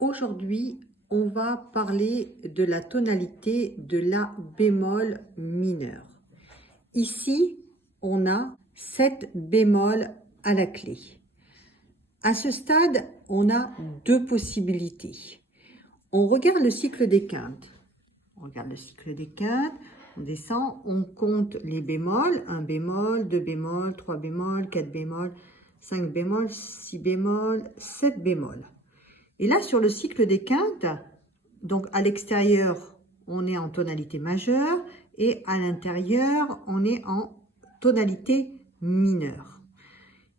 Aujourd'hui, on va parler de la tonalité de la bémol mineur. Ici, on a 7 bémols à la clé. À ce stade, on a deux possibilités. On regarde le cycle des quintes. On regarde le cycle des quintes, on descend, on compte les bémols, 1 bémol, 2 bémols, 3 bémols, 4 bémols, 5 bémols, 6 bémols, 7 bémols. Et là, sur le cycle des quintes, donc à l'extérieur, on est en tonalité majeure et à l'intérieur, on est en tonalité mineure.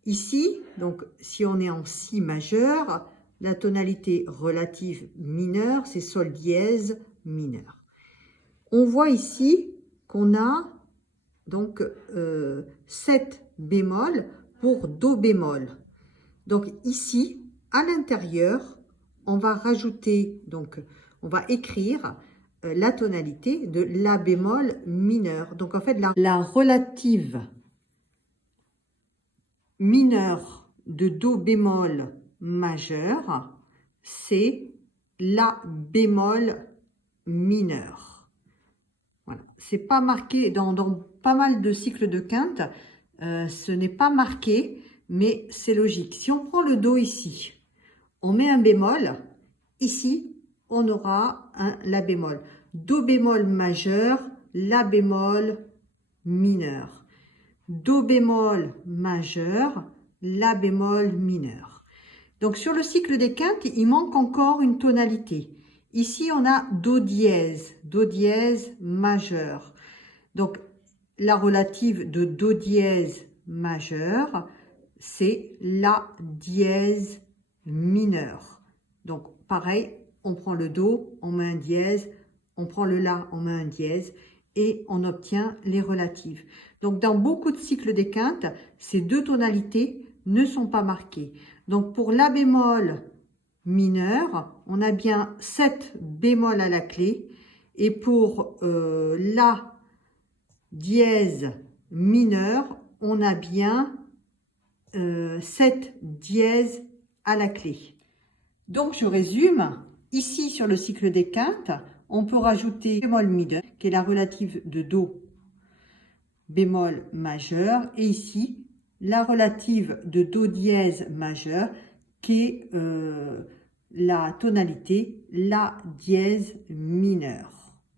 Ici, donc si on est en si majeur, la tonalité relative mineure, c'est sol dièse mineur. On voit ici qu'on a donc 7 bémols pour do bémol. Donc ici, à l'intérieur, on va rajouter, donc on va écrire la tonalité de la bémol mineur. Donc en fait, la relative mineure de do bémol majeur, c'est la bémol mineur. Voilà. C'est pas marqué dans pas mal de cycles de quinte, ce n'est pas marqué, mais c'est logique. Si on prend le do ici, on met un bémol, ici on aura un la bémol. Do bémol majeur, la bémol mineur. Do bémol majeur, la bémol mineur. Donc sur le cycle des quintes, il manque encore une tonalité. Ici on a do dièse majeur. Donc la relative de do dièse majeur, c'est la dièse mineur. Donc pareil, on prend le do, on met un dièse, on prend le la, on met un dièse et on obtient les relatives. Donc dans beaucoup de cycles des quintes, ces deux tonalités ne sont pas marquées. Donc pour la bémol mineur, on a bien 7 bémols à la clé et pour la dièse mineur, on a bien 7 dièses à la clé. Donc je résume, ici sur le cycle des quintes, on peut rajouter bémol mineur, qui est la relative de do bémol majeur, et ici la relative de do dièse majeur, qui est la tonalité la dièse mineur.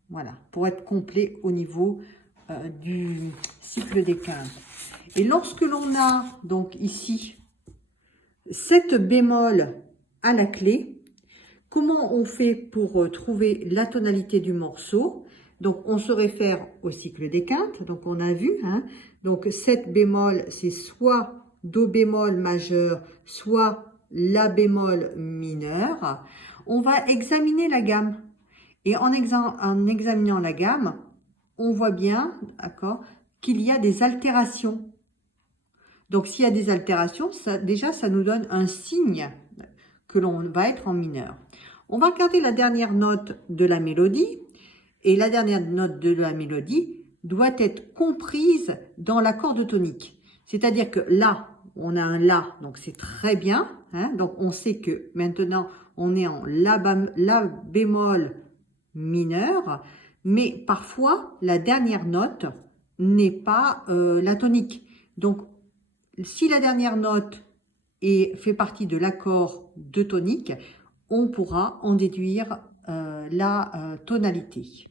Voilà, pour être complet au niveau du cycle des quintes. Et lorsque l'on a donc ici 7 bémols à la clé, comment on fait pour trouver la tonalité du morceau? Donc on se réfère au cycle des quintes, donc on a vu, hein, donc 7 bémols, c'est soit do bémol majeur, soit la bémol mineur. On va examiner la gamme. Et en examinant la gamme, on voit bien, d'accord, qu'il y a des altérations. Donc s'il y a des altérations, déjà ça nous donne un signe que l'on va être en mineur. On va regarder la dernière note de la mélodie. Et la dernière note de la mélodie doit être comprise dans l'accord de tonique. C'est-à-dire que là, on a un la, donc c'est très bien. Hein, donc on sait que maintenant, on est en la bémol mineur. Mais parfois, la dernière note n'est pas la tonique. Donc, si la dernière note fait partie de l'accord de tonique, on pourra en déduire la tonalité.